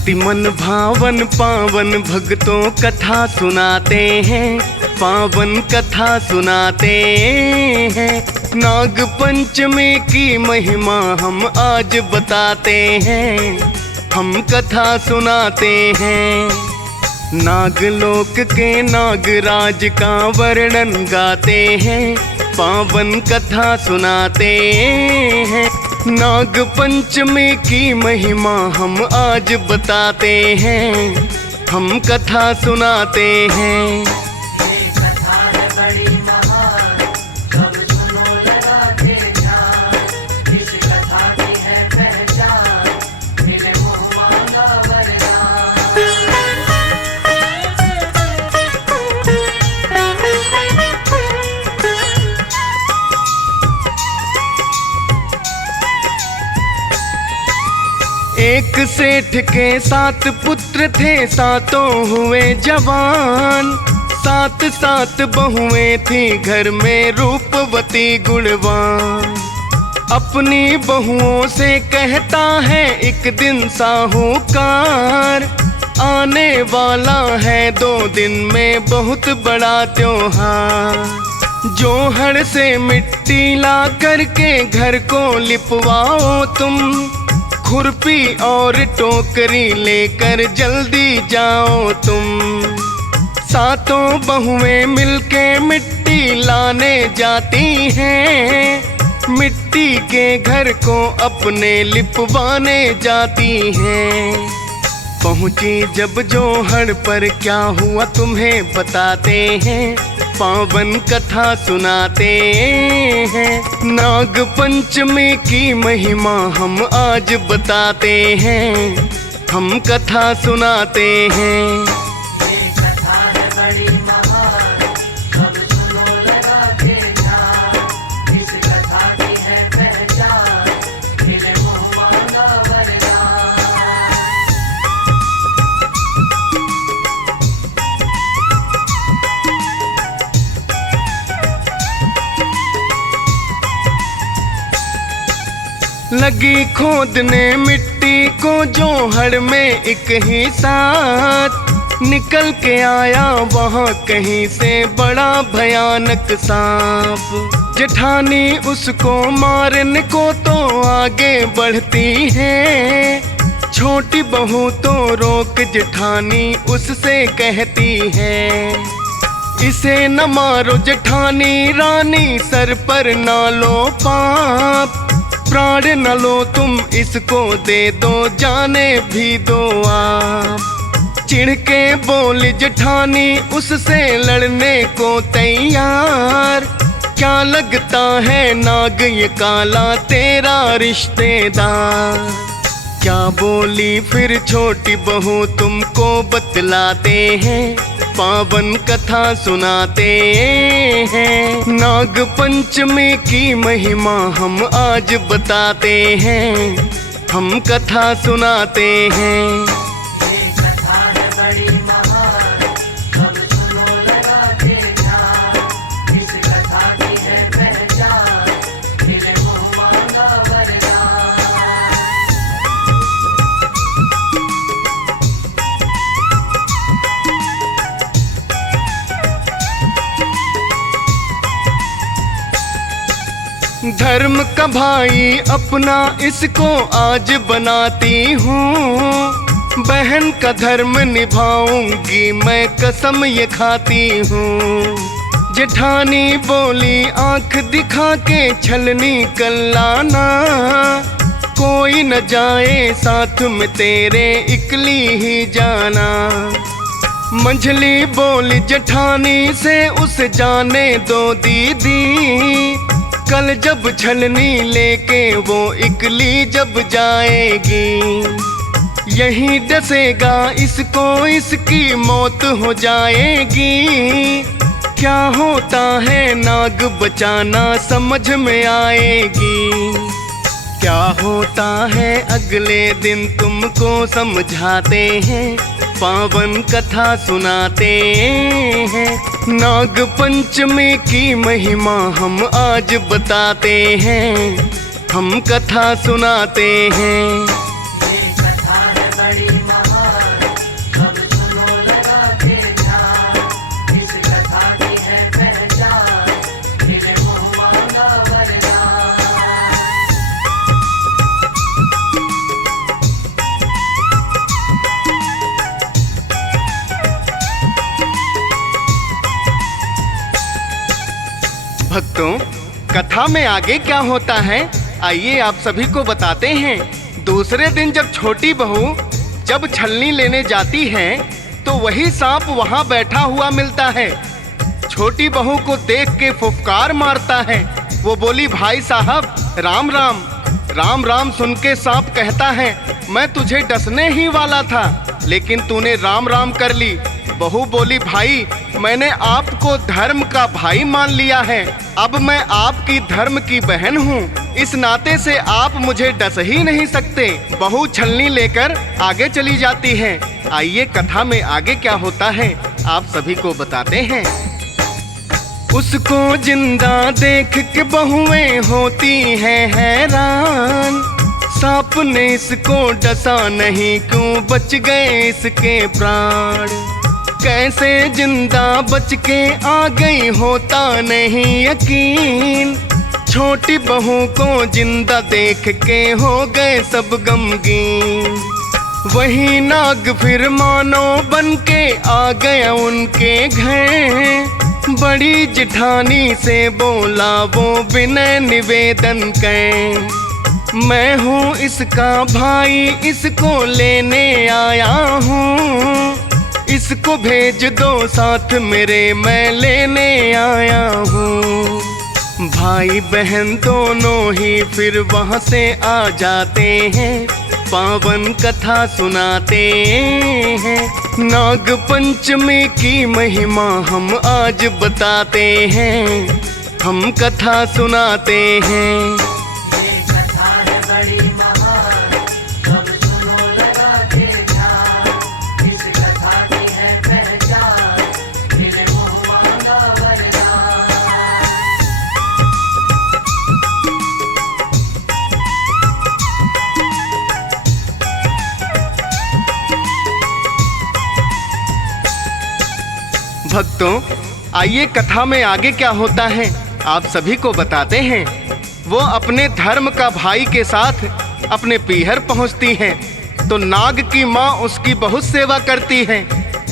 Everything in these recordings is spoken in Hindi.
अति मन भावन पावन भक्तों कथा सुनाते हैं, पावन कथा सुनाते हैं। नाग पंचमी की महिमा हम आज बताते हैं, हम कथा सुनाते हैं। नागलोक के नागराज का वर्णन गाते हैं, पावन कथा सुनाते हैं। नाग पंचमी की महिमा हम आज बताते हैं, हम कथा सुनाते हैं। एक सेठ के 7 पुत्र थे, सातों हुए जवान। 7 बहुएं थी घर में रूपवती गुणवान। अपनी बहुओं से कहता है एक दिन साहूकार, आने वाला है 2 दिन में बहुत बड़ा त्योहार। जोहड़ से मिट्टी ला करके घर को लिपवाओ तुम, खुरपी और टोकरी लेकर जल्दी जाओ तुम। 7 बहुएं मिलके मिट्टी लाने जाती हैं, मिट्टी के घर को अपने लिपवाने जाती हैं। पहुंची जब जोहड़ पर क्या हुआ तुम्हें बताते हैं, पावन कथा सुनाते हैं। नाग पंचमी की महिमा हम आज बताते हैं, हम कथा सुनाते हैं। लगी खोदने मिट्टी को जोहड़ में एक ही साथ, निकल के आया वहाँ कहीं से बड़ा भयानक सांप। जेठानी उसको मारने को तो आगे बढ़ती है, छोटी बहू तो रोक जेठानी उससे कहती है, इसे न मारो जेठानी रानी, सर पर ना लो पाप, प्राण न लो तुम इसको दे दो, जाने भी दो आप। चिढ़ के बोली जेठानी उससे लड़ने को तैयार, क्या लगता है नाग ये काला तेरा रिश्तेदार। क्या बोली फिर छोटी बहू तुमको बतलाते हैं, पावन कथा सुनाते हैं। नाग पंचमी की महिमा हम आज बताते हैं, हम कथा सुनाते हैं। धर्म का भाई अपना इसको आज बनाती हूँ, बहन का धर्म निभाऊंगी मैं कसम ये खाती हूँ। जेठानी बोली आंख दिखा के छलनी कर लाना, कोई न जाए साथ में तेरे इकली ही जाना। मंझली बोली जेठानी से उसे जाने दो दीदी, कल जब छलनी लेके वो इकली जब जाएगी, यहीं डसेगा इसको इसकी मौत हो जाएगी। क्या होता है नाग बचाना समझ में आएगी, क्या होता है अगले दिन तुमको समझाते हैं, पावन कथा सुनाते हैं। नाग पंचमी की महिमा हम आज बताते हैं, हम कथा सुनाते हैं। ये कथा है बड़ी महा भक्तों, कथा में आगे क्या होता है आइए आप सभी को बताते हैं। दूसरे दिन जब छोटी बहू जब छलनी लेने जाती है तो वही सांप वहां बैठा हुआ मिलता है। छोटी बहू को देख के फुफकार मारता है। वो बोली, भाई साहब राम राम। राम राम सुन के सांप कहता है, मैं तुझे डसने ही वाला था लेकिन तूने राम राम कर ली। बहू बोली, भाई मैंने आपको धर्म का भाई मान लिया है, अब मैं आपकी धर्म की बहन हूँ, इस नाते से आप मुझे डस ही नहीं सकते। बहू छलनी लेकर आगे चली जाती है। आइए कथा में आगे क्या होता है आप सभी को बताते हैं। उसको जिंदा देख के बहुएं होती हैं हैरान, सांप ने इसको डसा नहीं, क्यों बच गए इसके प्राण। कैसे जिंदा बच के आ गई होता नहीं यकीन, छोटी बहू को जिंदा देख के हो गए सब गमगीन। वही नाग फिर मानो बन के आ गया उनके घर, बड़ी जेठानी से बोला वो विनय निवेदन कर। मैं हूँ इसका भाई, इसको लेने आया हूँ, इसको भेज दो साथ मेरे, मैं लेने आया हूँ। भाई बहन दोनों ही फिर वहाँ से आ जाते हैं, पावन कथा सुनाते हैं। नाग पंचमी की महिमा हम आज बताते हैं, हम कथा सुनाते हैं। ये कथा है बड़ी महान, सब सुनो लगा के ध्यान, इस कथा की है पहचान, मिले मुँह मांगा वरदान। भक्तों, आइए कथा में आगे क्या होता है आप सभी को बताते हैं। वो अपने धर्म का भाई के साथ अपने पीहर पहुंचती है तो नाग की माँ उसकी बहुत सेवा करती है,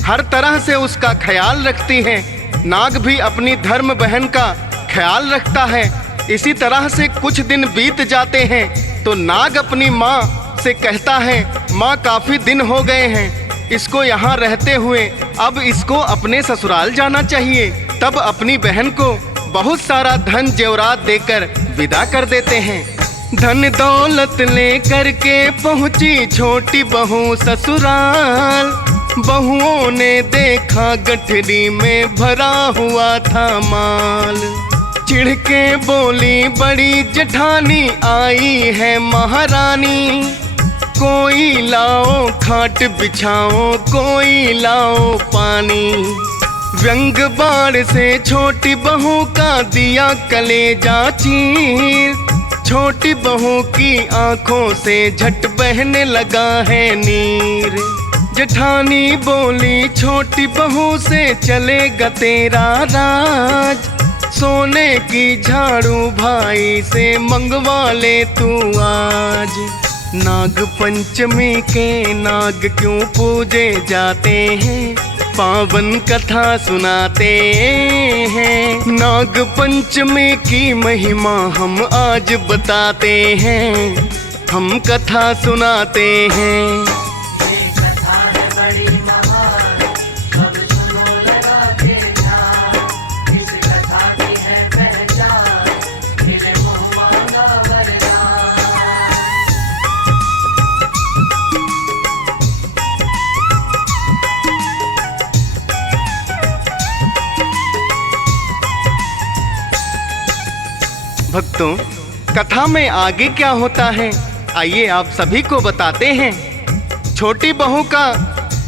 हर तरह से उसका ख्याल रखती है। नाग भी अपनी धर्म बहन का ख्याल रखता है। इसी तरह से कुछ दिन बीत जाते हैं तो नाग अपनी माँ से कहता है, माँ काफ़ी दिन हो गए हैं इसको यहाँ रहते हुए, अब इसको अपने ससुराल जाना चाहिए। तब अपनी बहन को बहुत सारा धन जेवरात देकर विदा कर देते हैं। धन दौलत लेकर के पहुँची छोटी बहू ससुराल, बहुओं ने देखा गठरी में भरा हुआ था माल। चिढ़ के बोली, बड़ी जेठानी आई है महारानी, कोई लाओ खाट बिछाओ, कोई लाओ पानी। व्यंग बाण से छोटी बहू का दिया कलेजा चीर, छोटी बहू की आंखों से झट बहने लगा है नीर। जेठानी बोली, छोटी बहू से चलेगा तेरा राज, सोने की झाड़ू भाई से मंगवा ले तू आज। नाग पंचमी के नाग क्यों पूजे जाते हैं, पावन कथा सुनाते हैं। नाग पंचमी की महिमा हम आज बताते हैं, हम कथा सुनाते हैं। ये कथा है बड़ी महान, सब सुनो लगा के ध्यान, इस कथा की है पहचान, मिले मुँह मांगा वरदान। भक्तों, कथा में आगे क्या होता है आइए आप सभी को बताते हैं। छोटी बहू का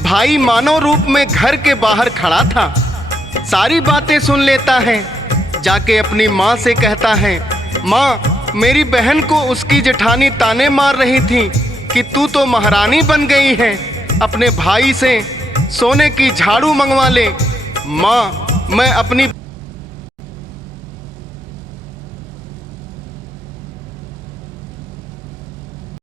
भाई मानव रूप में घर के बाहर खड़ा था, सारी बातें सुन लेता है। जाके अपनी माँ से कहता है, माँ मेरी बहन को उसकी जेठानी ताने मार रही थी कि तू तो महारानी बन गई है, अपने भाई से सोने की झाड़ू मंगवा ले। माँ मैं अपनी